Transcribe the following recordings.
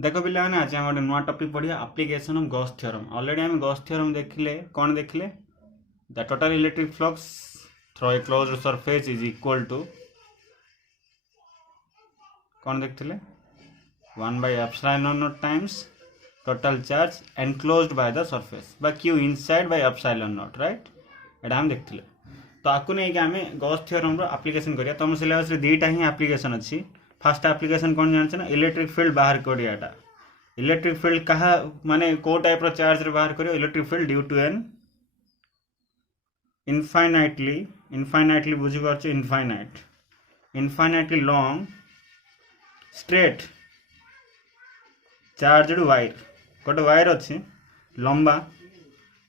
देखो पिला आज आम गोटे नुआ टॉपिक पढ़िया application of Gauss theorem. Already आम गॉस थ्योरम देखिले कौन देखिले the total electric flux through a closed surface is equal to कौन देखिले 1 by epsilon naught times total charge enclosed by the surface by q inside by epsilon naught, right. एटा हम देखिले तो आपको नहीं कि हमें गॉस थ्योरम रो एप्लिकेशन करिया। तुम सिलेबस रे दीटा ही एप्लिकेशन अछि। फर्स्ट एप्लिकेशन कौन जानछ ना इलेक्ट्रिक फील्ड बाहर करियाटा। इलेक्ट्रिक फील्ड कहा माने को टाइप रो चार्ज रे बाहर करियो electric field due to an infinitely बुझी पारछ infinitely long straight charged wire गोटे वायर अच्छी लंबा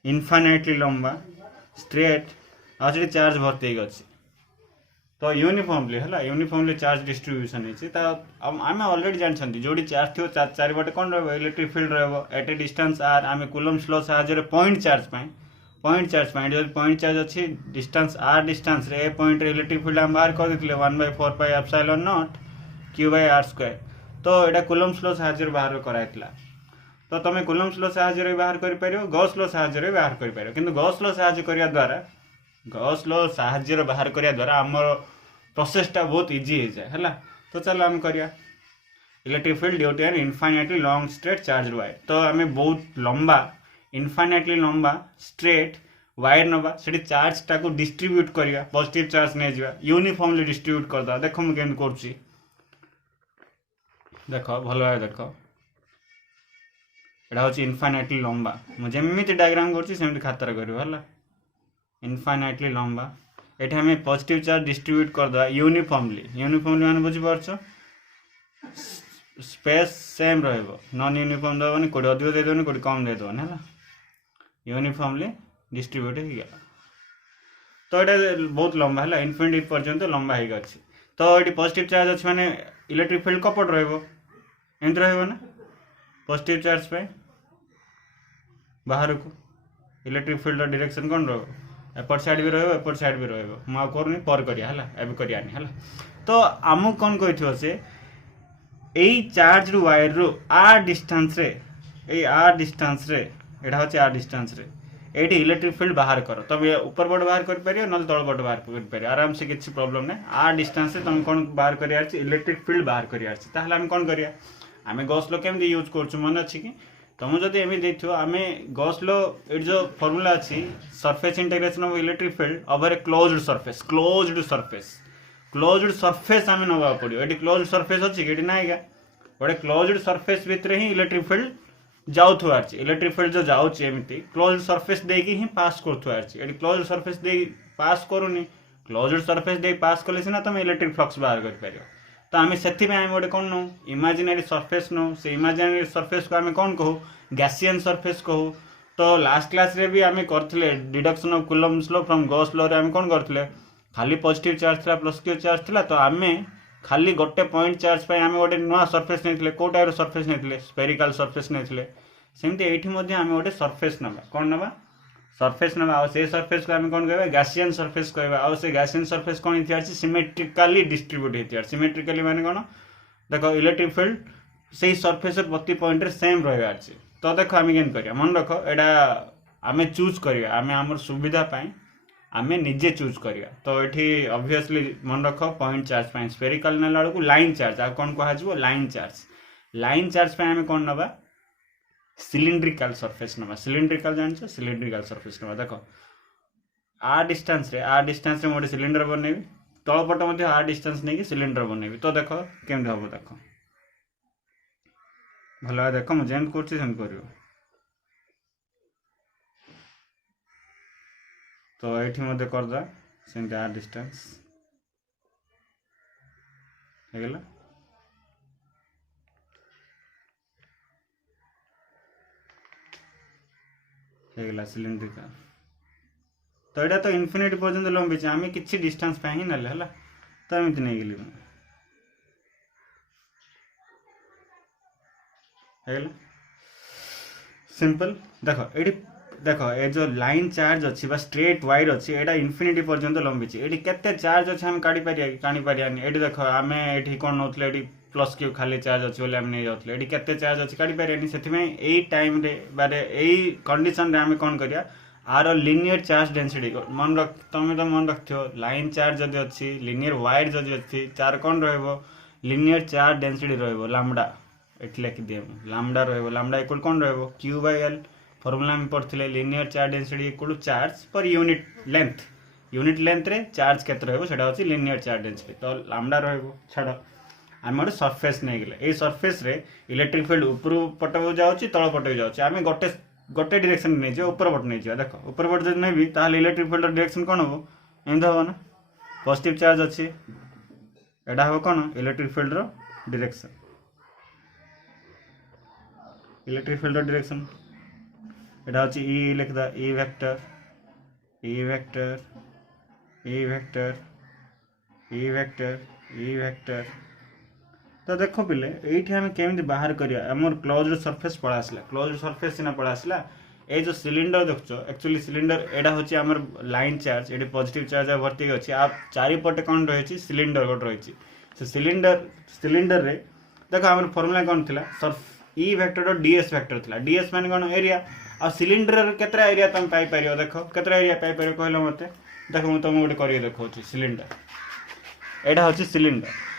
इनफाइनाइटली लंबा स्ट्रेट आज चार्ज भर्ती अच्छी तो यूनिफॉर्मली है यूनिफॉर्मली चार्ज डिस्ट्रीब्यूशन है। आम ऑलरेडी जानते जोड़ी चार्ज थी चारिपटे कौन रहा इलेक्ट्रिक फील्ड रट ए डिस्टेंस आर आम कूलम्स लॉ साहाय्य पॉइंट चार्ज जो पॉइंट चार्ज अच्छी डिस्टेंस आर डिस्टेंस रे पॉइंट इलेक्ट्रिक फील्ड आम बाहर कर देते 1/4 पाई epsilon not q by r square. तो यहाँ कूलम्स लॉ साहाय्य बाहर कराइला तो तुम कूलम्स लॉ साहाय्य बाहर कर गॉस लॉ साहाय्य बाहर कर किंतु गॉस लॉ साहाय्य करने द्वारा गॉस लॉ साहाय्य बाहर करने द्वारा आमर प्रोसेसटा बहुत इजी हो जाए है। तो चलो आम करिया electric field due to an infinitely long straight charge wire. तो आम बहुत लंबा इनफाइनाइटली लंबा स्ट्रेट वायर नवा से चार्ज टाक डिस्ट्रीब्यूट करवा पॉजिटिव चार्ज नहीं जावा यूनिफॉर्मली डिस्ट्रीब्यूट करदा। देख मुझे केमती करुच्ची देख भल भाव देख यहाँ हूँ इनफाइनाइटली लंबा मुझे डायग्राम करमती खातर कर इनफाइनाइटली लंबा ये आम पॉजिटिव चार्ज डिस्ट्रीब्यूट करदे यूनिफॉर्मली मैंने बुझीपार space same non uniform दबनी Kaut अधिक देदेनि कौट कम देदेनि है यूनिफॉर्मली डिस्ट्रीब्यूट हो गया। तो ये बहुत लंबा है इनफिनिटी पर्यंत लंबा हो गई। तो ये पॉजिटिव चार्ज अच्छे माने इलेक्ट्रिक फील्ड कपट रमती रहा पॉजिटिव चार्ज पे बाहर को इलेक्ट्रिक फील्ड डायरेक्शन कौन एपट साइड भी रपट साइड भी रुनी पर करिया। तो आमको कौन कही से यही चार्ज रु वायर रु आर डिस्टेंस रे आर डिस्टेंस रे एटा होचे आर डिस्टेंस रे ये इलेक्ट्रिक फील्ड बाहर कर तुम ऊपर बट बाहर कर ना तल बट बाहर कर आराम से किसी प्रॉब्लम ना आर डिस्टेंस रे तुम कौन बाहर कर इलेक्ट्रिक फील्ड बाहर कर कौन करिया आम गॉस लॉ केमती यूज कर मन अच्छी कि तुम जब एम देखो आम गॉस लॉ ये जो फॉर्मूला अच्छी surface integration of electric field over A closed surface आम नवा पड़ो ये क्लोज्ड सरफेस अच्छी कि ना गोटे क्लोज्ड सरफेस भितर ही इलेक्ट्रिक फील्ड जाऊँ इलेक्ट्रिक फील्ड जो जाऊँगी एमती क्लोज्ड सरफेस देकी ही पास कर क्लोज्ड सरफेस दे पास करूनी क्लोज्ड सरफेस दे पास कले सीना तुम इलेक्ट्रिक फ्लक्स बाहर कर। तो आम से गोटे कौन नौ इमेजिनरी सरफेस नौ से इमेजिनरी सरफेस को आम कौन कहू गैसियन सरफेस कहू। तो लास्ट क्लास रे भी आम करथिले deduction of Coulomb's law from Gauss law रे आम कौन करथिले खाली पॉजिटिव चार्ज था प्लस क्यू चार्ज था। तो आम खाली गोटे पॉइंट चार्ज पे आम गोटे नुआ सरफेस नहीं कौ टाइप सरफेस नहीं स्पेरिकल सरफेस नहीं सेमती ये आम गोटे सरफेस नवा कौन नवा सरफेस नवा आ सरफेस को आम कौन कह गैसियन सरफेस कह आ गैसियन सरफेस कौन होती है सिमेट्रिकाली डिस्ट्रीब्यूट होती है सिमेट्रिकाली माने कौन देख इलेक्ट्रिक फील्ड से सरफेस प्रति पॉइंट सेम रहा। तो देख आम केम कर मन रख एटा आम चूज करिया आम आमर सुविधा आम निजे चूज करिया। तो ये ऑब्वियसली मन रख पॉइंट चार्ज स्पेरिकल नेला बेलू लाइन चार्ज आ कौन कह लाइन चार्ज पे आम कौन नवा सिलिंड्रिकल सरफेस नवा सिलिंड्रिकल जान सिलिंड्रिकल सरफेस नवा। देख आर डिस्टेंस रे मोटे सिलिंडर बनैबी तलपट मध्य आर डिस्टेंस नहीं कि सिलिंडर बनैबी। तो देख केमती हम देख भल भाव देख मुझे कर तो ये करदा सेमती आर डिस्टेंस होगला होगला सिलिंड्रिकल। तो यहाँ तो इनफिनिटी पर्यंत लंबी आम कि डिस्टेंस पे ही ना तो एमती नहीं गली सिंपल। देख ये जो लाइन चार्ज अच्छी स्ट्रेट वायर अच्छी यहाँ इनफिनिटी पर्यंत लंबी ये केते चार्ज अच्छे आम काढ़ी पारिया ये देख आम ये कौन नौले प्लस क्यू खाली चार्ज अच्छी बोले आम नहीं जाऊँ ये केते चार्ज अच्छी काढ़ी पारे से टाइम रे बारे यही कंडीशन रे आम कौन करिया आर लिनियर चार्ज डेंसिटी मन रख तुम तो मन रखियो लाइन चार्ज जदि अच्छी लिनियर वायर जदि अच्छी चार कौन रहिबो लिनियर चार्ज डेंसिटी रहिबो लाम्बडा एठी लिखि दिए लाम्बडा रहिबो लाम्बडा इक्वल कौन रहिबो क्यू बाय एल फॉर्मूला में पढ़थिले linear charge density equal charge per unit length रे चार्ज केते रहिबो सेटा होची लिनियर चार्ज डेंसिटी तो लाम्बडा रहिबो छाड़ आम गोटे सरफेस नहीं गले ये सरफेस रे इलेक्ट्रिक फील्ड ऊपर पट जाऊँगी तल पट जाऊँगी आम गोटे गोटे डायरेक्शन नहीं जाओ ऊपर पट नहीं जाओ देख ऊपर पट जब नहीं ताहले इलेक्ट्रिक फील्ड डायरेक्शन कौन हम एमती हम ना पॉजिटिव चार्ज अच्छी एटा हम कौन electric field direction electric field direction एटा होची ई लिखदा E vector E vector E vector E vector E vector तो देखो पिले ये आम केमी बाहर करिया आमर क्लोज सरफेस पड़ा आसला क्लोज सरफेस सिना पड़ा आसला ये जो सिलिंडर देखो एक्चुअली सिलिंडर एटा होची आमर लाइन चार्ज ये पॉजिटिव चार्ज भर्ती अच्छी आप चारिपटे कौन रही सिलिंडर गोटे रही से सिलिंडर रे देखो आमर फॉर्मूला कौन थिला Surf E vector DS vector थिला डीएस माने कौन एरिया आ सिलिंडर केतरा एरिया तुम पाई परियो देखो केतरा एरिया पाई परियो कहलो मते देखो मु तुम गोटे करियो देखौची सिलिंडर एटा होची सिलिंडर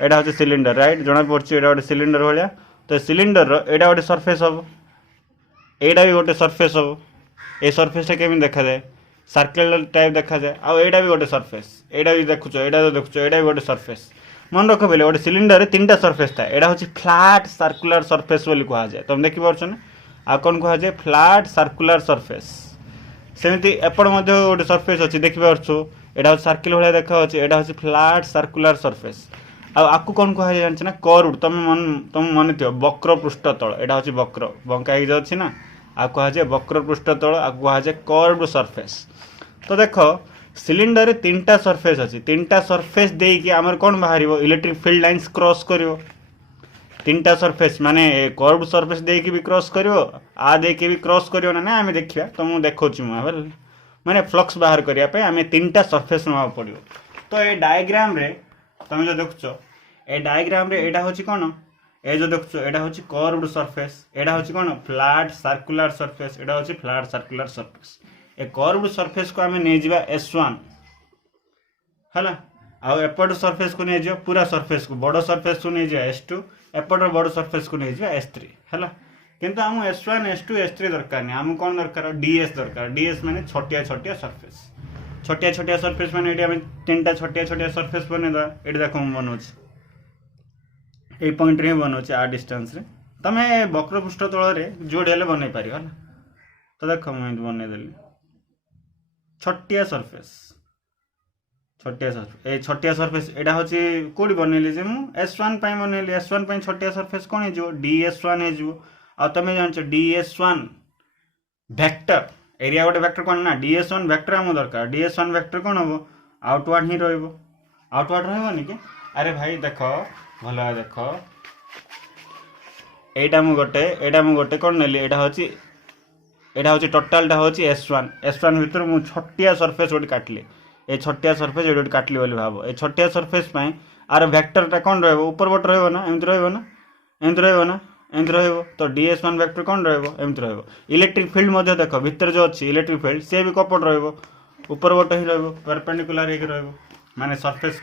एटा होची सिलिंडर राइट जना पड़छि एटा गोटे सिलिंडर भलिया तो सिलिंडर रो एटा गोटे सरफेस हबो एटा भी गोटे सरफेस हबो ए सरफेस केमी देखा जाए सर्कुलर टाइप देखा जाए आ एटा भी गोटे सरफेस एटा भी देखुछ एटा भी गोटे सरफेस मन रख बेले गोटे सिलिंडर रे तीनटा सरफेस था एटा होची फ्लैट सर्कुलर सरफेस बोली कहा जाए तुम देखि परछ ना आ कोन कहा जाए फ्लैट सर्कुलर सरफेस सेमिति एपड़ मध्ये गोटे सरफेस अछि देखि परछ एटा सर्किल भलिया देखा अछि एटा होची फ्लैट सर्कुलर सरफेस आपको कौन कह जाए ना कर्व तुम मन थो वक्र पृष्ठतल यहाँ हूँ वक्र बंका ही ना आ कहुए वक्र पृष्ठतल आपको कहुए कर्व सरफेस तो देख सिलिंडर रे तीनटा सरफेस अच्छी तीनटा सरफेस देकी आमर कौन बाहर इलेक्ट्रिक फील्ड लाइन्स क्रॉस कर तीनटा सरफेस माने कर्व सरफेस देकी भी क्रॉस कर आ देकी भी क्रॉस कर ना आम देखा तो मुझे देखा माने फ्लक्स बाहर करने आम तीनटा सरफेस ना पड़ो तो ये डायग्राम रे तुम जो देखुच ए डायग्राम रे एटा होची कौन ए जो देखुच एटा होची कर्व्ड सरफेस एटा होची कौन फ्लैट सर्कुलर सरफेस एटा होची flat circular surface A curved surface को हमें नहीं जिबा S1 हला आ एपट सरफेस को नहीं जिबा पूरा सरफेस को बड़ सरफेस को नहीं जिबा S2 एपट बड़ सरफेस को नहीं जिबा S3 हला किंतु हम S1 S2 S3 दरकार नहीं हम कौन दरकार DS दरकार DS माने छोटिया छोटिया सरफेस छोटिया छोटिया सरफेस मैंने ये तीन छोटिया छोटिया सरफेस बनेदा ये देख बनाऊँ ये पॉइंट रे बनाऊँ आ डिस्टेंस रे तमें वक्र पृष्ठ तल में जोड़ी हेल्ले बन पार तो देख मुझे बनईदेली छोटिया सरफेस ये छोटिया सरफेस यहाँ हूँ कौटी बनइली S1 बनइली S1 छोटिया सरफेस कौन हो DS1 हो तुम जान DS1 वेक्टर एरिया गोटे वेक्टर कौन ना DS1 वेक्टर आम दरकार DS1 वेक्टर कौन हम आउटवर्ड ही आउटवर्ड रही कि अरे भाई देख भल देख एटा मु गोटे कौन नेली एटा हूँ टोटालटा हूँ S1 भितर मु छोटिया सरफेस गोटे काटली ये छोटिया सरफेस ये गोटे काटली बोली भाव ये छोटिया सरफेस आर वेक्टरटा कौन ऊपर पट रहा एमती रहा तो DS1 वेक्टर कौन एमती इलेक्ट्रिक फील्ड मध्य देख भितर जो अच्छी इलेक्ट्रिक फील्ड सी भी कपट ऊपर पट ही परपेंडिकुलर हो माने सरफेस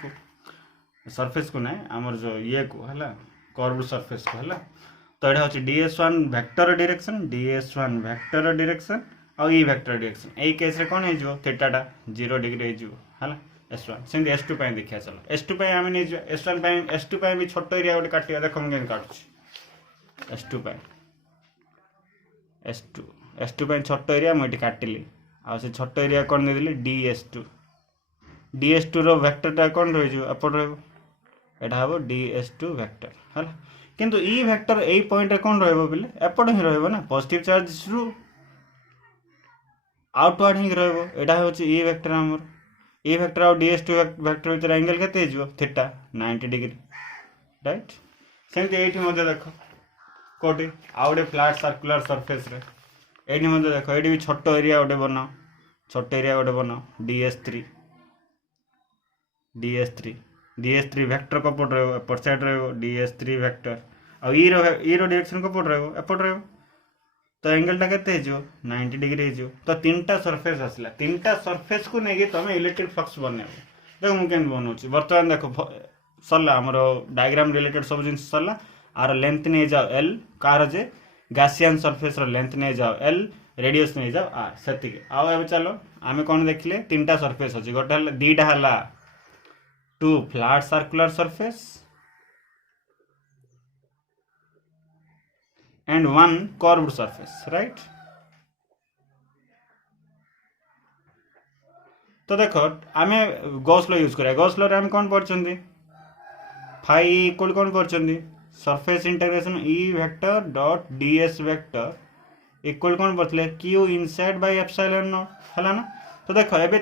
को ना आमर जो ये को है कर्व सरफेस को है तो यहाँ हूँ DS1 वेक्टर डायरेक्शन और ई वेक्टर डायरेक्शन यही केस रे कौन हो थीटाटा 0 डिग्री है S1 सेमती S2 देखिए चलो S2 आम नहीं S1 भी छोट एरिया गोटे काटिया देख मुझे काटुची S2 छोट एरिया मुझे काटिली आ से छोट एरिया कौन देदेली DS2 रो वेक्टरटा कौन रही एपट रहा हम DS2 वेक्टर है किंतु ई वेक्टर यही पॉइंट रे कौन बोले एपट ही रहा पॉजिटिव चार्ज रु आउटवर्ड ही रहा हूँ ई वेक्टर आमर ई वेक्टर और DS2 वेक्टर भीतर एंगल केते थीटा 90 डिग्री राइट सेमती ये देख कौटी आउ गए फ्लैट सर्कुलर सरफेस रे ये देख ये भी छोट एरिया गोटे बनाओ DS3 DS3 वेक्टर कपट रहो एपट साइड रहो DS3 वेक्टर आ ई रो डायरेक्शन कपट रहो एपट रहो तो एंगलटा केते हो 90 डिग्री हो तो तीनटा सरफेस आसला तीनटा सरफेस को नेकी तुम इलेक्ट्रिक फ्लक्स बनैबो देखो मु केन बनौछि वर्तमान देखो सरला हमरो डायग्राम रिलेटेड सब जिन सरला आर लेंथ नै जाओ L कार जे गासियन सरफेस रो लेंथ नै जाओ L रेडियस नै जाओ R सेति के आउ एबे चलो आमे कोन देखले तीनटा सरफेस अछि गोटा हला दीटा हला two flat circular surface and one curved surface right तो देखो आमे गॉस लॉ यूज करा गॉस लॉ रे हम कोन पढछंदी फाई इक्वल कोन पढछंदी surface integration E vector dot ds vector equal कोन पढले q inside by epsilon naught हला ना तो देखो एबे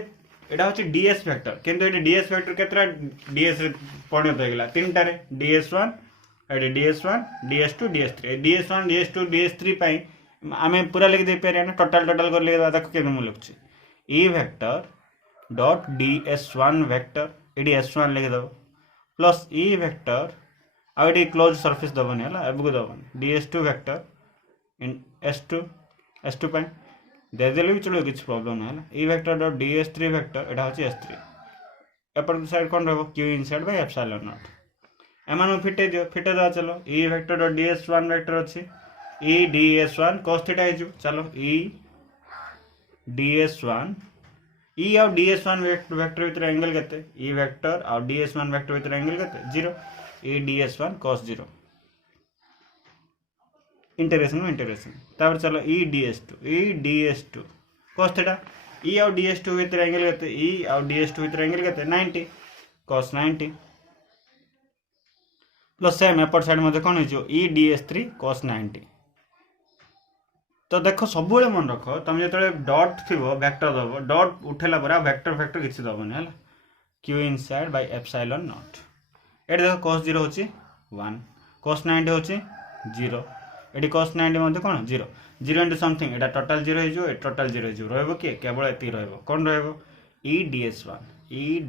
एटा होची ds वेक्टर किंतु एटा ds वेक्टर केतरा ds रे परिणत हो गेला तीनटा रे ds1 AD ds1 ds2 ds3 ds1 ds2 ds3 पाई आमे पूरा लिख दे पेरे ना टोटल कर ले देखो केन मु लिखछि E vector dot ds1 vector एडी s1 लिख दो प्लस E वेक्टर आ एडी क्लोज सरफेस दबनी हला एबको दबनी ds2 वेक्टर इन s2 पाई दे देले भी चलो किछ प्रॉब्लम ना हला E vector dot ds3 vector एटा होछि s3 एपर साइड कोन रहबो q inside by epsilon not एमान फिटे दो चलो E vector dot ds1 vector अच्छी E ds1 cos थीटा है चलो E ds1 E और ds1 वेक्टर भीतर एंगल केते E वेक्टर और ds1 वेक्टर भीतर एंगल केते 0 E ds1 cos 0 इंटीग्रेशन तापर चलो E ds2 cos theta E और ds2 भीतर एंगल केते E और ds2 भीतर एंगल केते 90 cos 90 प्लस सेम एपट साइड मध्य कौन हो E ds3 cos 90 तो देखो सब मन रख तुम जो डॉट थी वेक्टर दब डॉट उठेला पर वेक्टर किसी दबनी है q inside by epsilon not ये देखो cos 0 होची 1 cos 90 होची 0 एडी cos 90 मध्य कौन 0 0 इंटू समथिंग एटा टोटल 0 हो टोटल 0 हो रहबो कि केवल एति रहबो कौन रहबो E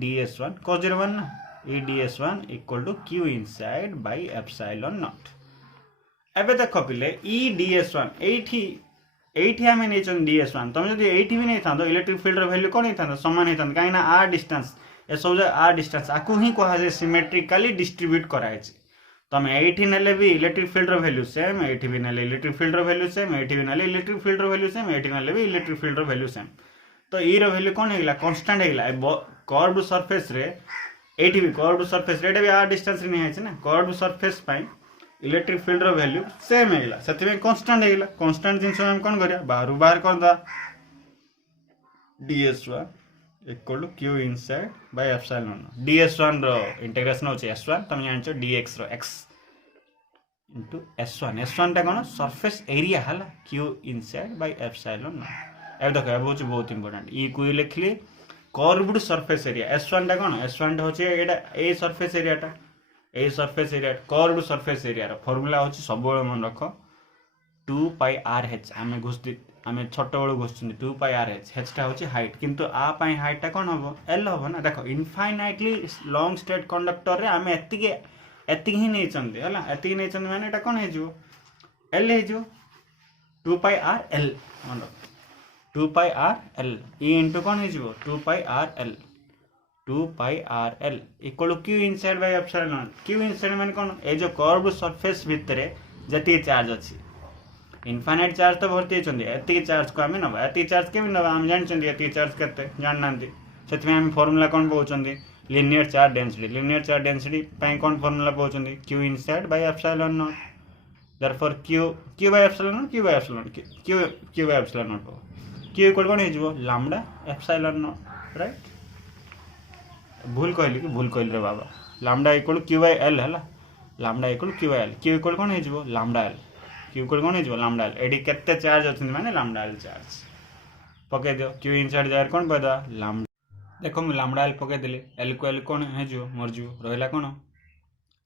ds1 cos 0 1 ना E ds1 equal to q inside by epsilon naught एबे देखो पिले E ds1 एठी हमें नै चन ds1 तुम जदी एठी भी नै थांदो इलेक्ट्रिक फील्ड रो वैल्यू कोन थांदो समान हे थांदो काई ना r डिस्टेंस ए सब r डिस्टेंस आकु ही कहा जे सिमेट्रिकली डिस्ट्रीब्यूट कराय छै तुम एठी नेले भी इलेक्ट्रिक फील्ड रो वैल्यू सेम एठी भी नेले इलेक्ट्रिक फील्ड रो वैल्यू सेम एठी भी नेले इलेक्ट्रिक फील्ड रो वैल्यू सेम एठी नेले भी इलेक्ट्रिक फील्ड रो वैल्यू सेम तो E रो वैल्यू कोन हेगला कांस्टेंट हेगला कर्व्ड सरफेस रे एठी भी कर्व्ड सरफेस रे भी r डिस्टेंस रे नै है ना कर्व्ड सरफेस पाई इलेक्ट्रिक फील्ड रो वैल्यू सेम हेगला सेति में कांस्टेंट हेगला कांस्टेंट जिंस हम कोन करिया बाहर कर दा ds1 equal to q inside by epsilon ds1 रो इंटीग्रेशन होचे s1 तुम जानछो dx रो x इनटू s1 टा कोन सरफेस एरिया हला q इनसाइड बाय एप्सिलॉन ए देखो ए बहुत इंपोर्टेंट ई को लिखली कर्व्ड सरफेस एरिया s1 टा कोन s1 टा होचे एटा ए surface area curved surface area रो फार्मूला होचे सब बेले मन रख 2 पाई rh आमे घुसती आमे छोट बेले घुसछन 2 पाई rh h टा होचे हाइट किंतु आ पाई हाइट टा कोन हबो l हबो ना देखो इनफाइनाइटली लॉन्ग स्ट्रेट कंडक्टर रे आमे एतिकी ही नै चंदी हला एतिकी नै चंदी माने एटा कोन हे जो l हे जो 2 पाई r l मन रख 2 pi r l e into कौन है जो 2 pi r l equal to q inside by epsilon not q inside माने कौन ए जो कर्व्ड सरफेस भितरे जति चार्ज अछि इनफाइनाइट चार्ज तो भर्ती चंदी एति चार्ज को हमें नबा एति चार्ज के भी नबा हम जान चंदी एति चार्ज करते जान नांदी सेति में हम फार्मूला कौन बोचंदी लीनियर चार्ज डेंसिटी पई कौन फार्मूला बोचंदी q inside by epsilon naught therefore q by epsilon q by epsilon not q equal कौन है लैम्डा एप्सिलॉन नॉट राइट भूल कहली रे बाबा lambda equal q by l हला lambda equal q by l q equal कौन है lambda l q equal कौन है लैम्डा l एडी केते चार्ज अछि माने लैम्डा l चार्ज पके दियो q इनसाइड जायर कौन पदा लैम्डा देखो मैं लैम्डा l पके देली l को l कौन है मर जो रहला कौन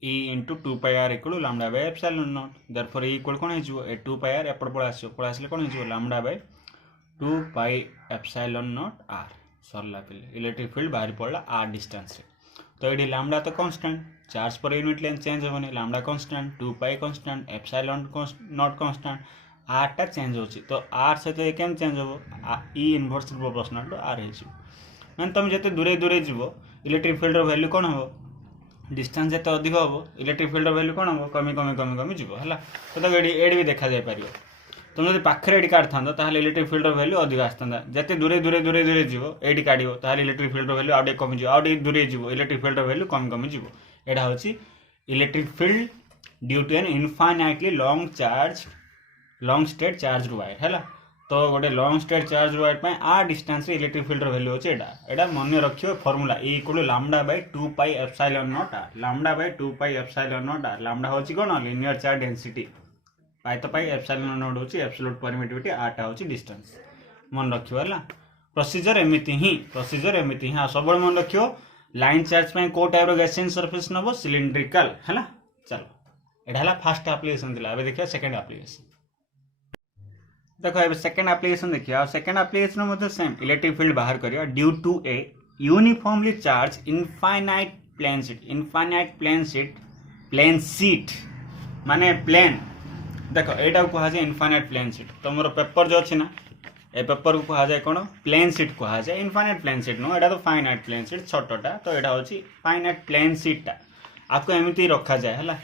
e into 2 pi r equal lambda by epsilon naught therefore e equal कौन है 2 pi r एपड़ पळ आसले कौन है lambda by 2 pi epsilon naught r सरला पे इलेक्ट्रिक फील्ड बाहर पड़ला r डिस्टेंस रे तो ये लैम्डा तो constant, charge per unit length change होनी, lambda constant, 2 pi constant, epsilon naught constant, r टा चेंज होची। तो आर सहित ये केम चेंज हो, E inverse proportional to r हो। मैंने तुम जिते दूरे दूरे जीव इलेक्ट्रिक फील्ड वैल्यू कौन हम, डिस्टेंस जिते अधिक हम इलेक्ट्रिक फील्ड वैल्यू कौन हम, कमी कमी कमी कमी जीव है। तो एडी भी देखा जाए पार, तुम जब पाखे एडी काढ़ था इलेक्ट्रिक फील्ड वैल्यू अधिक आसता, जिते दूरे दूरे दूरे दूरे जीव एडी काढ़ इलेक्ट्रिक फील्ड वैल्यू आगे कमी जीव, आगे दूरे जीव इलेक्ट्रिक फील्ड वैल्यू कमी कमी जीव। एटा हूँ electric field due to an infinitely long straight charge wire है। तो गोटे लॉन्ग स्टेट चार्ज वायर आ डिस्टेंस इलेक्ट्रिक फील्ड वैल्यू होची एटा मन रखियो formula E equal lambda by 2 pi epsilon not R, lambda by 2 pi epsilon not R. Lambda होची कोन लीनियर चार्ज डेंसिटी, पाई तो पाई एप्सिलॉन नॉट होची absolute permittivity, आटा होची डिस्टेंस। मन रखियो हला प्रोसीजर एमिति ही आ सब मन रखियो। लाइन चार्ज पे को टाइप रो गैसियन सरफेस नबो, सिलिंड्रिकल है। चलो एटा हला फर्स्ट एप्लीकेशन दिला, अबे देखियो सेकंड एप्लीकेशन। देखो अब सेकंड एप्लीकेशन देखिए, सेकंड एप्लीकेशन में सेम इलेक्ट्रिक फील्ड बाहर करिया due to a uniformly charged infinite plane sheet माने प्लेन। देखो एटा को कहा जाए इनफाइनाइट प्लेन शीट। तो मोर पेपर जो अच्छी ना ए पेपर को कहा जाए कौन, प्लेन शीट कहा जाए, इनफाइनाइट प्लेन शीट नो, एटा तो फाइनाइट प्लेन शीट छोटा। तो एटा होची फाइनाइट प्लेन शीट आपको एमती रखा जाए है,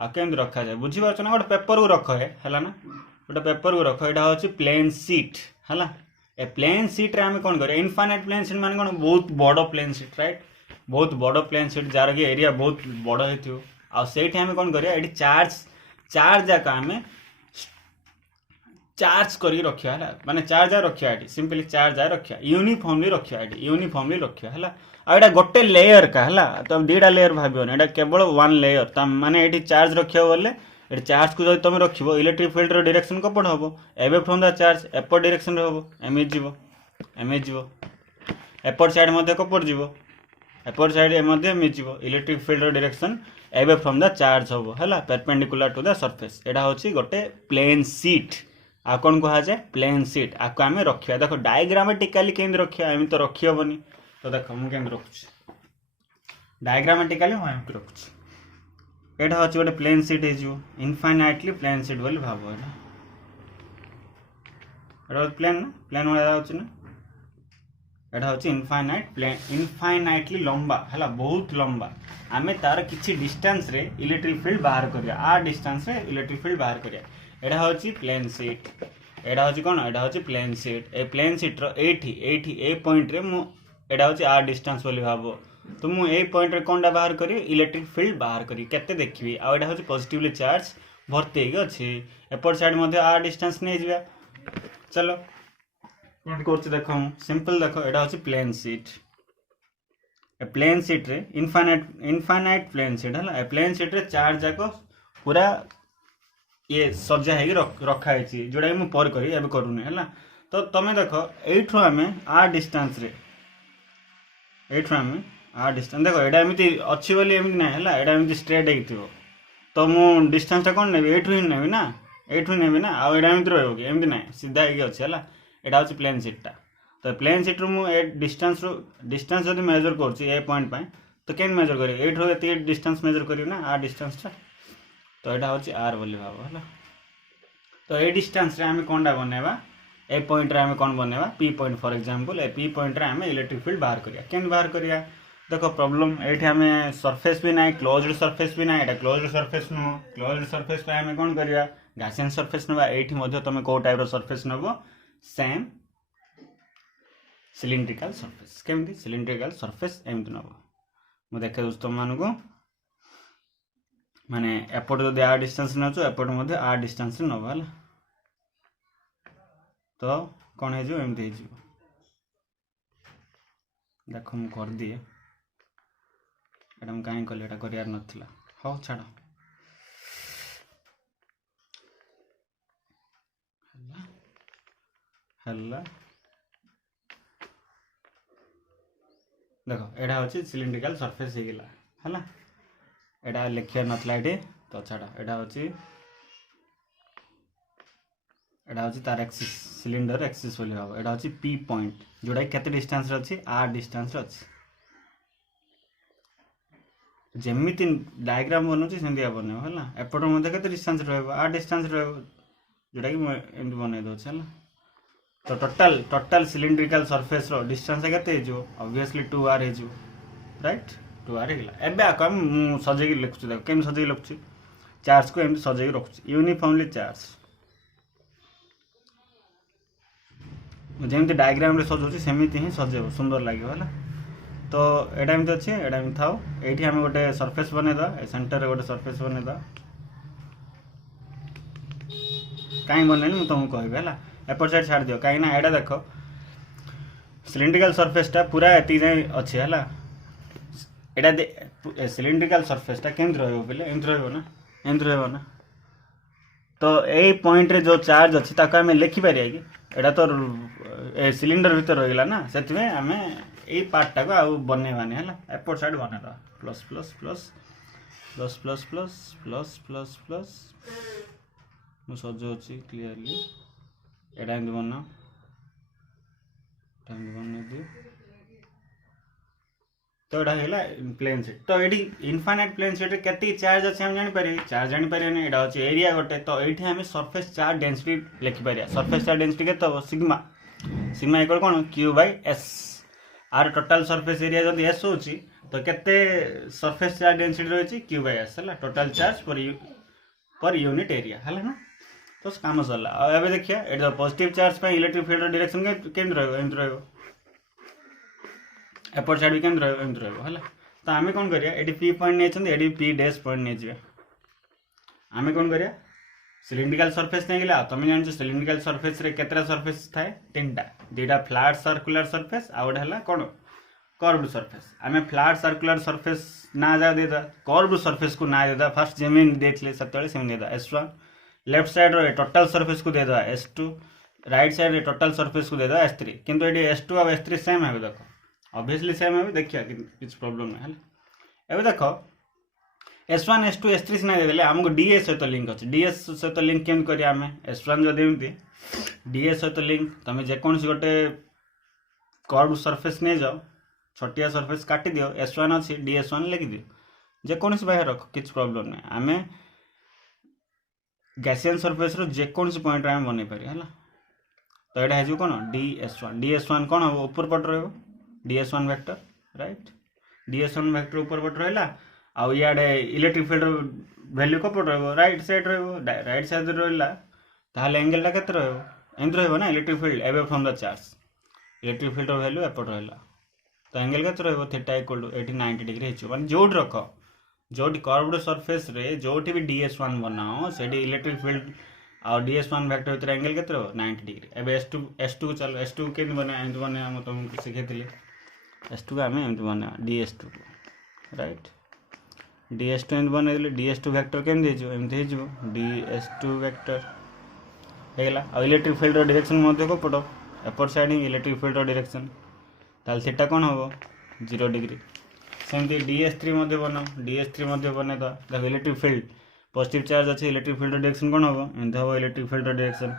आपको एमती रखा जाए बुझी पारछ ना। गोटे पेपर को रख है ना, गोटे पेपर को रख, यहाँ हूँ प्लेन शीट है। ए प्लेन शीट रे आम कौन करें, इनफाइनाइट प्लेन शीट माने कौन, बहुत बड़ प्लेन शीट राइट, बहुत बड़ प्लेन शीट जार कि एरिया बहुत बड़ हो आठ आम कौन करिया ये चार्ज जाक आम चार्ज कर रखा है, माने चार्ज रखा ये सिंपली चार्ज रखा यूनिफॉर्मली रखा यूनिफॉर्मली रखा है। आटा गोटे लेयर का है, तो दीटा लेयर भावन एटा केवल वन लेयर माने ये चार्ज रखा बोले ये चार्ज को जो तुम रख इलेक्ट्रिक फील्ड डायरेक्शन कपड़ हम एवे फ्रॉम द चार्ज एपट डायरेक्शन हम एम जीव एपट साइड कपड़ जीव एपट साइड जीव electric field direction away from the charge हम है परपेंडिकुलर टू द सरफेस। एटा हूँ गोटे प्लेन शीट, आ कौन कह जाए प्लेन शीट। आपको आम रखा देखो डायग्रामेटिकाली केमी रखा, एम तो रखी हेनी। तो देख मुझे रखुच्छी डायग्रामेटिकाली मुझे रखुच्छी, एटा हूँ गोटे प्लेन शीट हो इनफाइनाइटली प्लेन शीट बोली भाव एटा प्लेन ना प्लेन भाया होची ना, एटा हूँ इनफाइनाइटली लंबा है, बहुत लंबा। आम तार किसी डिस्टेंस रे इलेक्ट्रिक फील्ड बाहर करिया, आ डिस्टेंस रे इलेक्ट्रिक फील्ड बाहर करिया। एटा हूँ प्लेन शीट, एटा हूँ कौन, एटा हूँ प्लेन शीट। ए प्लेन शीट एठी ए पॉइंट रे मु एटा हूँ आ डिस्टेंस बोली भाव, तो मुझे पॉइंट रे कौनटा बाहर करी इलेक्ट्रिक फील्ड बाहर करी केते देखिए। आटा हूँ पॉजिटिवली चार्ज भर्ती अच्छी, एपट साइड आ डिस्टेंस नहीं जा। चलो कर देख सिंपल देख, एटा हूँ प्लेन शीट। ए प्लेन शीट रे इनफाइनाइट प्लेन शीट है, प्लेन शीट रे चार्ज जाक पूरा ये सजा है रखाई जोटा कि मुझे करी अब करूनी है। तो तुम देख यू आम आ डिस्टेंस रे आम आ डिस्टेंस देख एटा एमती अच्छी बोली एमती ना है, एटा एमती स्ट्रेट हो तो मु डिस्टेंस कौन नेबी एठू ही नेबी ना, एठू नेबी ना, आ एटा एमती रही कि एमती ना सीधा है अच्छी है। एटा हूँ प्लेन शीटा। तो प्लेन शीट रू मुझे डिस्टेंस जब मेजर कर पॉइंट पाए तो क्या मेजर करी एठू ये डिस्टेंस मेजर करी ना आ डिस्टेंसटा। तो यहाँ हूँ आर बोली भाव है। तो ये डिस्टेंस रे आम कौनटा बनवा ए पॉइंट रे आम कौन बनवा P point for example A P point रे आम इलेक्ट्रिक फील्ड बाहर करिया। केन बाहर करिया देखो प्रॉब्लम ये आम सरफेस भी ना क्लोज्ड सरफेस भी ना, एटा क्लोज्ड सरफेस नुह, क्लोज्ड सरफेस पे आम कौन करिया गैसियन सरफेस नवा। एठी मध्य तुम को टाइप रो सरफेस नबो सेम सिलिंड्रिकल सरफेस, केमती सिलिंड्रिकल सरफेस एमती नब। मु देखे दूँ तुम मानू माने एपट जो आ डिस्टेंस नौ एपट मध्य आ डिस्टेंस नब है। तो कौन हो एमती हो देख मु कर दिए एटा मु कहीं कल एटा कर नाला। हाँ छाड़ देखो एटा हूँ सिलिंड्रिकल सरफेस है, एटा लिखिया नाला ये। तो छाड़ एटा हूँ तार एक्सिस सिलिंडर एक्सिस बोली भाव। एटा हूँ पी पॉइंट जोटा केते डिस्टेंस अच्छी आ डिस्टेंस अच्छी। ଯେମିତି ଡାଇଗ୍ରାମ ବନଉଛି ସେମିତି ବନେଇବ ହେଲା। ଏପଟ ମଧ୍ୟ କେତେ ଡିଷ୍ଟାନ୍ସ ରହିବ, ଆ ଡିଷ୍ଟାନ୍ସ ରହିବ, ଯୋଉଟାକି ମୁଁ ଏମିତି ବନେଇ ଦେଉଛି ହେଲା। ତ ଟୋଟାଲ ସିଲିଣ୍ଡ୍ରିକାଲ ସର୍ଫେସ୍ର ଡିଷ୍ଟାନ୍ସ କେତେ ହେଇଯିବ, ଅବଭିୟସଲି 2r ହେଇଯିବ, ରାଇଟ୍। 2r ହେଇଗଲା। ଏବେ ଆକୁ ମୁଁ ସଜେଇକି ଲେଖୁଛି, ଦେଖ କେମିତି ସଜେଇକି ଲେଖୁଛି, ଚାର୍ଜକୁ ଏମିତି ସଜେଇକି ରଖୁଛି, ୟୁନିଫର୍ମଲି ଚାର୍ଜ। ଯେମିତି ଡାଇଗ୍ରାମରେ ସଜାଉଛି ସେମିତି ହିଁ ସଜେଇବ, ସୁନ୍ଦର ଲାଗିବ ହେଲା। ତ ଏଇଟା ଏମିତି ଅଛି, ଏଇଟା ଏମିତି ଥାଉ। ଏଇଠି ଆମେ ଗୋଟେ ସର୍ଫେସ୍ ବନେଇଦେବା, ଏ ସେଣ୍ଟରରେ ଗୋଟେ ସର୍ଫେସ୍ ବନେଇଦେବା। କାହିଁ ବନେଇଲି ମୁଁ ତୁମକୁ କହିବି ହେଲା। ଏପଟ ସାଇଡ୍ ଛାଡ଼ିଦିଅ, କାହିଁକିନା ଏଇଟା ଦେଖ ସିଲିଣ୍ଡ୍ରିକାଲ ସର୍ଫେସ୍ଟା ପୁରା ଏତିକି ଯାଏଁ ଅଛି ହେଲା। ଏଇଟା ସିଲିଣ୍ଡ୍ରିକାଲ ସର୍ଫେସ୍ଟା କେମିତି ରହିବ ବୋଲେ ଏମିତି ରହିବ ନା, ଏମିତି ରହିବ ନା। ତ ଏଇ ପଏଣ୍ଟରେ ଯେଉଁ ଚାର୍ଜ ଅଛି ତାକୁ ଆମେ ଲେଖିପାରିବା କି, ଏଇଟା ତ ସିଲିଣ୍ଡର ଭିତରେ ରହିଗଲା ନା, ସେଥିପାଇଁ ଆମେ ଏଇ ପାର୍ଟଟାକୁ ଆଉ ବନେଇବାନି ହେଲା। ଏପଟ ସାଇଡ୍ ବନେଇଦେବା, plus plus plus plus plus plus plus plus plus. ମୁଁ ସଜାଉଛି କ୍ଲିୟରଲି, ଏଇଟା ଏମିତି ବନାଅ, ଏମିତି ବନେଇଦିଅ। ତ ଏଇଟା ହେଇଗଲା ପ୍ଲେନ୍ ସିଟ୍। ତ ଏଇଠି ଇନଫାଇନାଇଟ୍ ପ୍ଲେନ୍ ସିଟ୍ରେ କେତିକି ଚାର୍ଜ ଅଛି ଆମେ ଜାଣିପାରିବା, ଚାର୍ଜ ଜାଣିପାରିବାନି। ଏଇଟା ଅଛି ଏରିଆ ଗୋଟେ, ତ ଏଇଠି ଆମେ ସର୍ଫେସ୍ ଚାର୍ଜ ଡେନ୍ସିଟି ଲେଖିପାରିବା। ସର୍ଫେସ୍ ଚାର୍ଜ ଡେନ୍ସିଟି କେତେ ହେବ, ସିଗ୍ମା। ସିଗ୍ମା ଇକ୍ୱାଲ୍ କ'ଣ, କ୍ୟୁ ବାଇ ଏସ୍। आर टोटाल सरफेस एरिया जदि एस होची तो केते सरफेस चार्ज डेंसिटी रही क्यू बाय एस है total charge per unit area है ना। तो काम सरला। अब देखिए ये पॉजिटिव चार्ज पे इलेक्ट्रिक फील्ड डायरेक्शन केमती रहिबो एमती रहिबो एपट साइड भी केमती रहिबो एमती रहिबो है। तो आम कौन करिया एडी पी पॉइंट नहीं एडी पी डैश पॉइंट नहीं जाए आम कौन करिया सिलिंड्रिकल सरफेस नहीं गला तुम जान सिलिंड्रिकल सरफेस रे केतरा सरफेस थाए तीन टा दुईटा फ्लैट सर्कुलर सरफेस आ गोटे है कौन कर्व्ड सरफेस आम फ्लैट सर्कुलर सरफेस ना जा देदा कर्व्ड सरफेस को ना देदा फास्ट जमीन देथिले सतळे सेम देदा S1 लेफ्ट साइड रे टोटल सरफेस को देदा S2 राइट साइड रे टोटल सरफेस को देदा S3 किंतु एडी S2 और S3 सेम है देखो ऑब्वियसली सेम है देखिया किछ प्रॉब्लम नहीं है। एबे देखो S1 S2 S3 सिना देले हमको DS सहित लिंक अछि DS सहित लिंक केन करिया हमें S1 जदि एमती DS सहित लिंक तमे जे कोनसी गोटे कर्व सरफेस नहीं जाओ छोटिया सरफेस काटी दियो S1 अछि DS1 लिखि दियो जे कोनसी बाहर रख किछ प्रॉब्लम नहीं आमे गैसियन सरफेस रो जे कोनसी पॉइंट रे हम बनै पारी हला। तो एटा है जो कोन DS1 कोन हो ऊपर पट रहबो DS1 vector right DS1 vector ऊपर पट रहला आ इयाडे इलेक्ट्रिक फील्ड वैल्यू को पट रहबो राइट साइड रहबो राइट साइड रहला ताले एंगल टा केते रहबो एंड रहबो ना electric field away from the charge electric field value एपट रहला तो एंगल केते रहबो थीटा इक्वल टू 90 डिग्री हेचो माने जोड रखो जोटी कर्व्ड सरफेस रे जोटी भी DS1 बनाओ सेडी इलेक्ट्रिक फील्ड आ DS1 वेक्टर भीतर एंगल केते रहबो 90 डिग्री। एबे S2 को चलो S2 के बने एंत बने हम तुमको सिखेथिले S2 का हमें एंत बने DS2 राइट DS2 एंत बने दिले DS2 वेक्टर केम देजो एमते हेजो DS2 वेक्टर हेला आ इलेक्ट्रिक फील्ड रो डायरेक्शन मध्ये को पटो एपर साइड इलेक्ट्रिक फील्ड रो डायरेक्शन ताल थीटा कोन होबो 0 डिग्री सेमती DS3 मध्ये बनाओ DS3 मध्ये बने तो देखो इलेक्ट्रिक फील्ड पॉजिटिव चार्ज अच्छे इलेक्ट्रिक फील्ड डायरेक्शन कोन होबो एंत होबो इलेक्ट्रिक फील्ड डायरेक्शन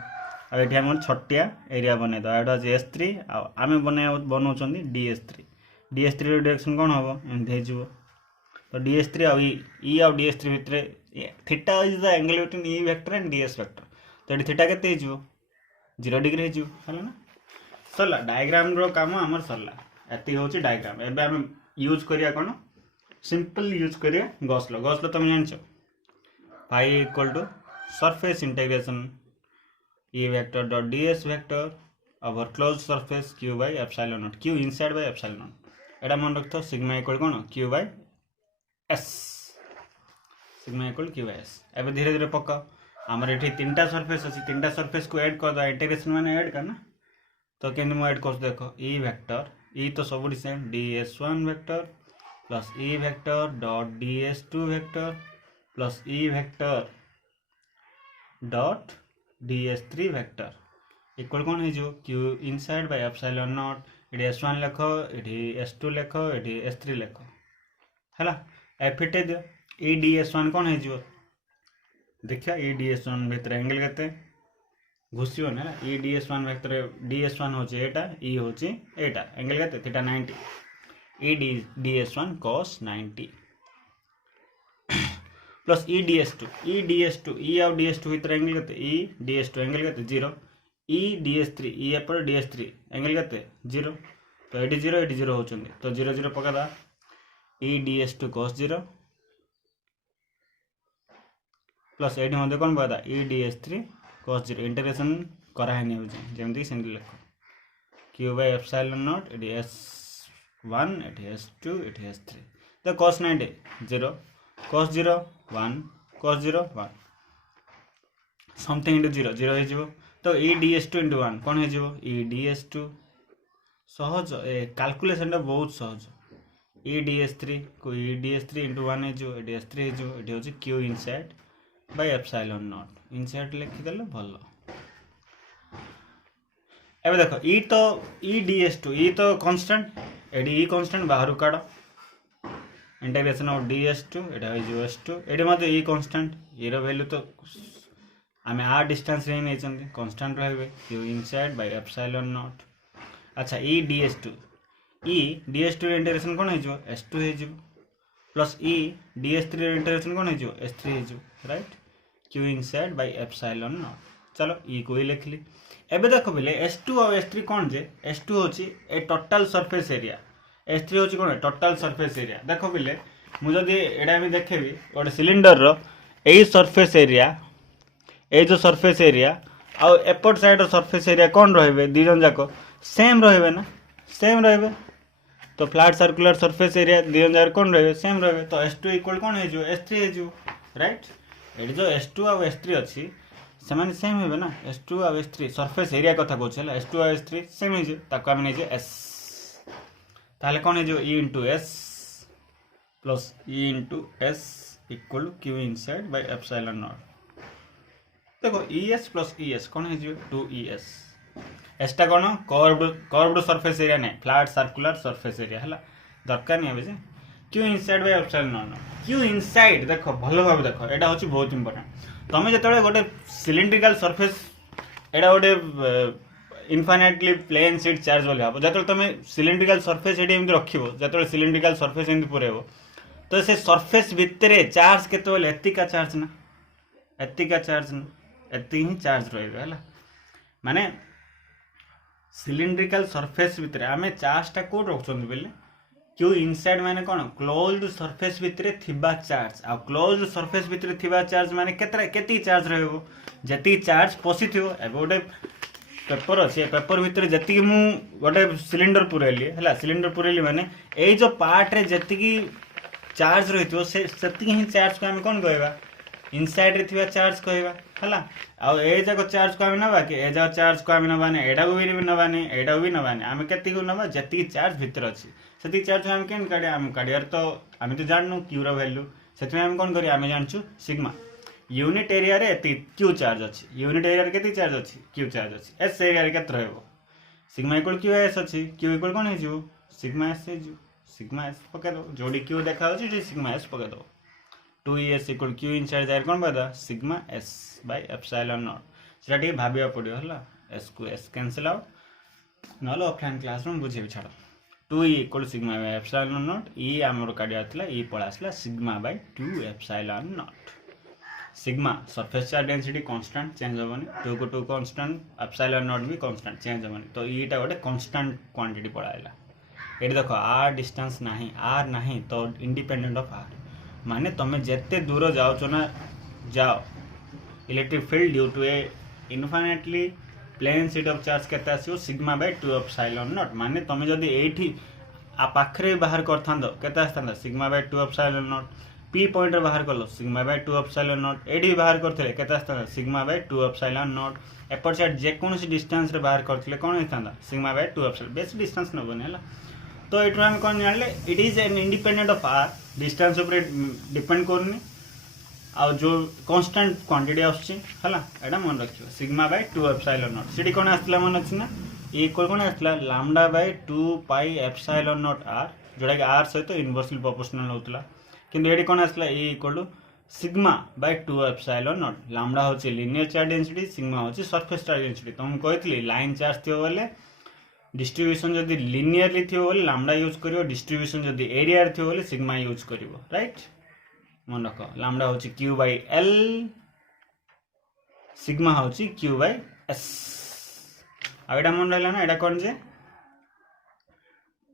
आ एठी हमर छोटिया एरिया बने दो एटा जे S3 आ आमे बनौचंदी DS3 रो डायरेक्शन कोन होबो एंत हेजो तो DS3 आ ई आ DS3 भितरे theta is the angle between E vector and DS vector तो एठी थीटा केते हेजो 0 डिग्री हेजो हला ना सरला डायग्राम रो काम हमर सरला एति होची डायग्राम। एबे हम यूज करिया कोन सिंपल यूज करिया गॉस लॉ तुम जानछो pi equal to surface integration E vector dot ds vector over close surface q by epsilon not q inside by epsilon naught एटा मन रखतो सिग्मा इक्वल कोन q by s sigma equal q by s। एबे धीरे धीरे पक्का हमर एठी तीनटा सरफेस अछि तीनटा सरफेस को ऐड कर दो इंटीग्रेशन माने ऐड करना तो केन मो ऐड कर देखो ई वेक्टर ई तो सब same ds1 vector plus E vector dot ds2 vector plus E vector dot ds3 vector equal कौन है जो q inside by epsilon not एडी s1 लिखो एडी s2 लिखो एडी s3 लिखो हैला ए फिटे दियो ई ds1 कौन है जो देखिया ई ds1 भीतर एंगल केते घुसियो ना ई ds1 वेक्टर ds1 होचे एटा ई होचे एटा एंगल केते थीटा 90 ई ds1 cos 90 प्लस ई ds2 ई आउ ds2 भितर एंगल केते ई ds2 एंगल केते 0 ई ds3 ई एपर ds3 एंगल केते 0 तो एटी 0 होचंदी तो 0 0 पकादा ई ds2 cos 0 प्लस एटी मध्ये कोन पकादा ई ds3 cos 0 इंटीग्रेशन करा है नै होजे जेमति सेंडी लिखो q by epsilon naught eighty s1 eighty s2 eighty s3 तो cos 90 0 cos 0 1 cos 0 1 something into 0 0 हो जिवो तो e ds2 into 1 कोन हो जिवो e ds2 सहज कैलकुलेशन टा बहुत सहज e ds3 को e ds3 into 1 हो जिवो e ds3 हो जिवो एटी होची q inside by epsilon naught inside लिखि देले भलो एबे देखो e तो e ds2 e तो कांस्टेंट एडी e कांस्टेंट बाहर काढो इंटीग्रेशन ऑफ ds2 एटा हो जिवो s2 एडी मते e कांस्टेंट e रो वैल्यू तो आमे r डिस्टेंस रे नै चंदी कांस्टेंट रहबे q inside by epsilon not अच्छा e ds2 इंटीग्रेशन कोन हो जिवो s2 हो जिवो प्लस e ds3 इंटीग्रेशन कोन हो जिवो s3 हो जिवो right q inside by epsilon not चलो e को ही लिखली एबे देखो बेले s2 और s3 कोन जे s2 होची ए टोटल सरफेस एरिया s3 होची कोन टोटल सरफेस एरिया देखो बेले मु जदी एडा मी देखेबी ओडे सिलिंडर रो एई सरफेस एरिया ए जो सरफेस एरिया आ एपट साइड रो सरफेस एरिया कोन रहबे दी जन जाको सेम रहबे ना सेम रहबे तो फ्लैट सर्कुलर सरफेस एरिया दी जन जाको कोन रहबे सेम रहबे तो s2 इक्वल कोन हे जो s3 हे जो राइट एडी जो s2 और s3 अछि समान सेम हेबे ना s2 और s3 सरफेस एरिया कथा कहछ हला s2 और s3 सेम हे जो ताको हम नै जे s ताले कोन हे जो e into s plus e into s equal q inside by epsilon not देखो es प्लस es कौन है 2es एस्टा कौन कर्व्ड सरफेस एरिया नहीं फ्लैट सर्कुलर सरफेस एरिया है दरकार नहीं है Q inside by epsilon not Q inside देखो भलो भाव देखो एटा होची बहुत इंपोर्टेंट तमे जतले गोटे सिलिंड्रिकल सरफेस एटा गोटे इनफाइनाइटली प्लेन शीट चार्ज बोली भाव जतले तमे सिलिंड्रिकल सरफेस एटी एमति रखिबो जतले सिलिंड्रिकल सरफेस एमति पुरेबो तो से सरफेस भितरे चार्ज केते बोले एतिका चार्ज ना एतिका चार्ज ना एति ही चार्ज रहबे हला माने सिलिंड्रिकल सरफेस भितरे आमे चार्ज टा कोड रखछन बेले क्यू इनसाइड माने कोन क्लोज्ड सरफेस भितरे थिबा चार्ज आ क्लोज्ड सरफेस भितरे थिबा चार्ज माने केति चार्ज रहबो जति चार्ज पॉजिटिव एबे गोटे पेपर अछि पेपर भितरे जति मु गोटे सिलिंडर पुरेली हला सिलिंडर पुरेली माने ए जो पार्ट रे जति की चार्ज रहितो से सति ही चार्ज को हम कोन कहबा इनसाइड रे थिबा चार्ज कहबा हला आ ए जाको चार्ज को हम नबा कि ए जाको चार्ज को हम नबा ने एडा को भी नबा ने एडा को भी नबा ने हम केति को नबा जति चार्ज भीतर अछि सति चार्ज हम केन काडे हम काडियर तो हम तो जाननु क्यू रो वैल्यू सेति हम कोन करी हम जानछु सिग्मा यूनिट एरिया रे एति क्यू चार्ज अछि यूनिट एरिया रे केति चार्ज अछि क्यू चार्ज अछि एस एरिया रे केत रहबो सिग्मा इक्वल क्यू एस अछि क्यू इक्वल कोन हे जिवो सिग्मा एस हे जिवो सिग्मा एस पके दो जोडी क्यू देखा होछि जे सिग्मा एस पके दो 2es इक्वल q इनसाइड जायर कोन बदा sigma s by epsilon naught सेटा ठीक भाबिया पडियो हला s को s कैंसिल आउट नलो ऑफलाइन क्लासरूम बुझेबी छाड़ो 2e equal sigma by epsilon naught e हमर काडिया थला e पळा आसला sigma by 2 epsilon naught sigma surface charge density constant change होबनी 2 को 2 कांस्टेंट एप्सिलॉन नॉट भी कांस्टेंट चेंज होबनी तो e टा गोटे कांस्टेंट क्वांटिटी पळाइला एटी देखो r डिस्टेंस नाही r नाही तो इंडिपेंडेंट ऑफ r माने तमे जेते दूर जाओ छो ना जाओ electric field due to a infinitely plane sheet of charge केते आसीओ सिग्मा बाय 2 एप्सिलॉन नॉट माने तमे जदी एठी आ पाखरे बाहर करथांदो केते आस्तांदा sigma by 2 epsilon naught P point रे बाहर करलो सिग्मा बाय 2 एप्सिलॉन नॉट एडी बाहर करथले केते आस्तांदा सिग्मा बाय 2 एप्सिलॉन नॉट एपर साइड जे कोनसी डिस्टेंस रे बाहर करथले कोन हेतांदा sigma by 2 epsilon base distance न बने हला तो एटू हम कोन जानले it is an independent of r distance ऊपर डिपेंड करनी आ जो कांस्टेंट क्वांटिटी आछी हला एटा मन रखियो सिग्मा बाय 2 एप्सिलॉन नॉट सिटी कोन आस्तला मन अछि ना ए इक्वल कोन आस्तला lambda by 2 pi epsilon naught r जोडा कि r सहित इनवर्सली प्रोपोर्शनल होतला किंतु एडी कोन आस्तला E equal to sigma by 2 epsilon naught lambda होची लिनियर चार्ज डेंसिटी सिग्मा होची सरफेस चार्ज डेंसिटी तो हम कहतली लाइन चार्ज थियो बोले डिस्ट्रीब्यूशन जदी लिनियरली थियो बोले लैम्डा यूज करियो डिस्ट्रीब्यूशन जदी एरिया रे थियो बोले सिग्मा यूज करियो राइट मन रख लैम्डा होची क्यू बाय एल सिग्मा होची क्यू बाय एस आ एटा मन रहला ना एटा कोन जे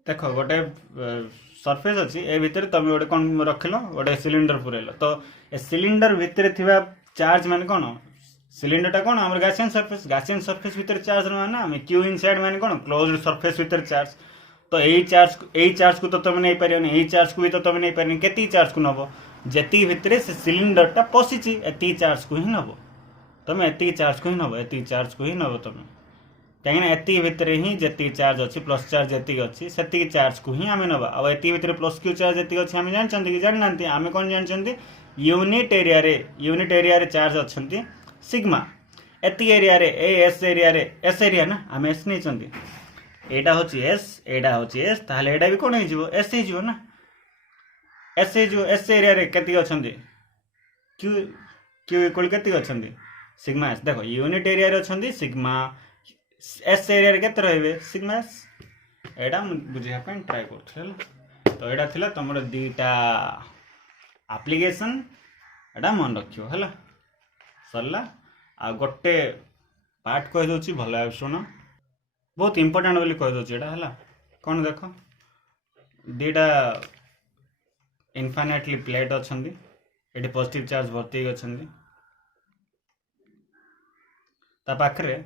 देखो गोटे सरफेस अच्छी ए भितर तुम गोटे कौन रखिल गोटे सिलिंडर पुरेल तो ए सिलिंडर भितर थिबा चार्ज माने कौन सिलिंडर टा कौन हमर गैसियन सरफेस भितर चार्ज रहा ना हम क्यू इनसाइड माने कौन क्लोज्ड सरफेस भितर चार्ज तो यही चार्ज को तो तुम नहीं पारियो यही चार्ज को भी तो तुम नहीं पारियो केती चार्ज को नबो जेती भितर से सिलिंडर टा पसिची एती चार्ज को ही नबो तुम एती चार्ज को ही नबो एती चार्ज को ही नबो तुम कहीं एति भितर ही जी चार्ज अच्छी प्लस चार्ज जी अच्छी से चार्ज को ही आम नवा आ एति भितर प्लस क्यू चार्ज जी अच्छी आम जानते कि जाना आम कौन जानते यूनिट एरिया रे चार्ज अच्छा सिग्मा एति एरिया रे एस एरिया ना आम एस नहीं एटा हूँ एस ताहले एटा भी कौन हो एस हो ना एस एस एरिया रे केति अच्छा क्यू क्यू इक्वल केति अच्छा सिग्मा एस देख यूनिट एरिया रे अच्छा सिग्मा एस एरिया रे केते रहबे सिग्मा एस एटा बुझिया पे ट्राई करथले तो एटा थिला तमर दीटा एप्लीकेशन एटा मन रखियो हला सरला आ गोटे पार्ट कह दोची भला सुनो बहुत इंपोर्टेंट बोली कह दोची एटा हला कोन देखो दीटा इनफाइनाइटली प्लेट अछंदी एटी पॉजिटिव चार्ज भर्ती अछंदी ता पाखरे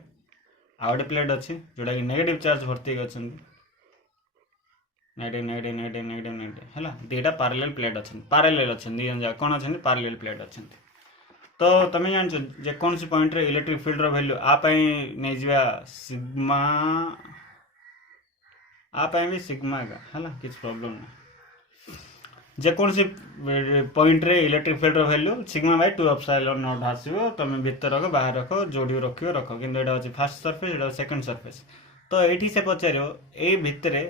आ गोटे प्लेट अच्छी जोटा कि नेगेटिव चार्ज भर्ती अच्छे नेगेटिव है दीटा पारालेल प्लेट अच्छे पारालेल अच्छे कौन अच्छे पारालेल प्लेट अच्छे तो तुम जान जेकोसी पॉइंट रे इलेक्ट्रिक फील्ड रो वैल्यू आपाई नहीं जा सिग्मा आपाई भी सिग्मा का है किसी प्रॉब्लम ना जेकोसी पॉइंट रे इलेक्ट्रिक फील्ड रो value sigma by 2 epsilon naught आसीबो तुम भीतर रख बाहर रख जोड़ी रख किंतु एटा अछि फर्स्ट सरफेस एटा सेकंड सरफेस तो एठी से पचारियो ए भितरे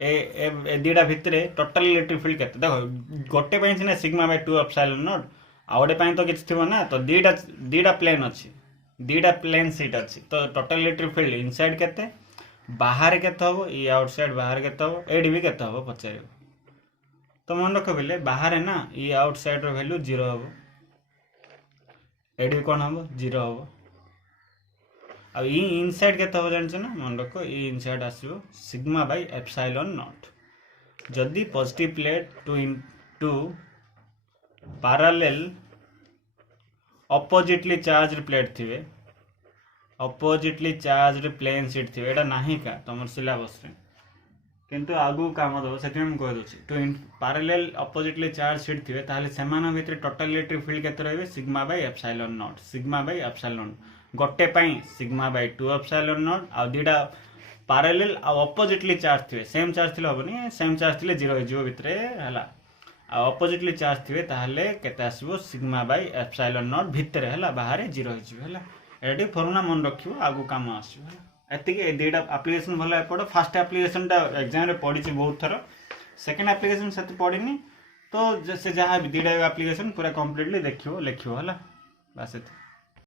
ए दीटा भितरे टोटल इलेक्ट्रिक फील्ड केते देखो गोटे पई सिना सिग्मा बाय 2 एप्सिलॉन नॉट आ गोटे पई तो किछ थिबो ना तो दीटा प्लेन अछि दीटा प्लेन शीट अछि तो टोटल इलेक्ट्रिक फील्ड इनसाइड केते बाहर केते होबो ई आउटसाइड बाहर केते होबो एडी भी केते होबो पचारियो तो मन रख बोले बाहर है ना ये आउटसाइड रो वैल्यू 0 हम एडी कौन हम 0 हम अब ये इनसाइड केते हो जानछ ना मन रख ये इनसाइड आसीबो सिग्मा बाय एप्सिलॉन नॉट जदी positive plate two parallel oppositely charge plate थिबे ऑपोजिटली चार्ज प्लेन शीट थिबे एटा नाही का तमर सिलेबस रे किंतु आगु काम दो से कह दूसरी two parallel oppositely charge sheet थे ताहले सेमान भितर टोटल इलेक्ट्रिक फील्ड केते रहबे sigma by epsilon naught sigma by epsilon गोटे पई सिग्मा बाय 2 एप्सिलॉन नॉट आ दीटा पैरेलल आ ऑपोजिटली चार्ज थे सेम चार्ज थिले होबनी सेम चार्ज थिले 0 हो भितर हला आ ऑपोजिटली चार्ज थे ताहले केते आसीबो सिग्मा बाय एप्सिलॉन नॉट भितर हला बाहर 0 हो हला एडी फॉर्मूला मन रखियो आगु काम आसीबो हला एतिके दीटा एप्लीकेशन भला पड़ फास्ट एप्लीकेशन टा एग्जाम रे पढ़ी बहुत थर सेकंड एप्लीकेशन से पढ़ी तो से जहाँ दीटा एप्लीकेशन पूरा कंप्लीटली देखियो लिखियो हला बस।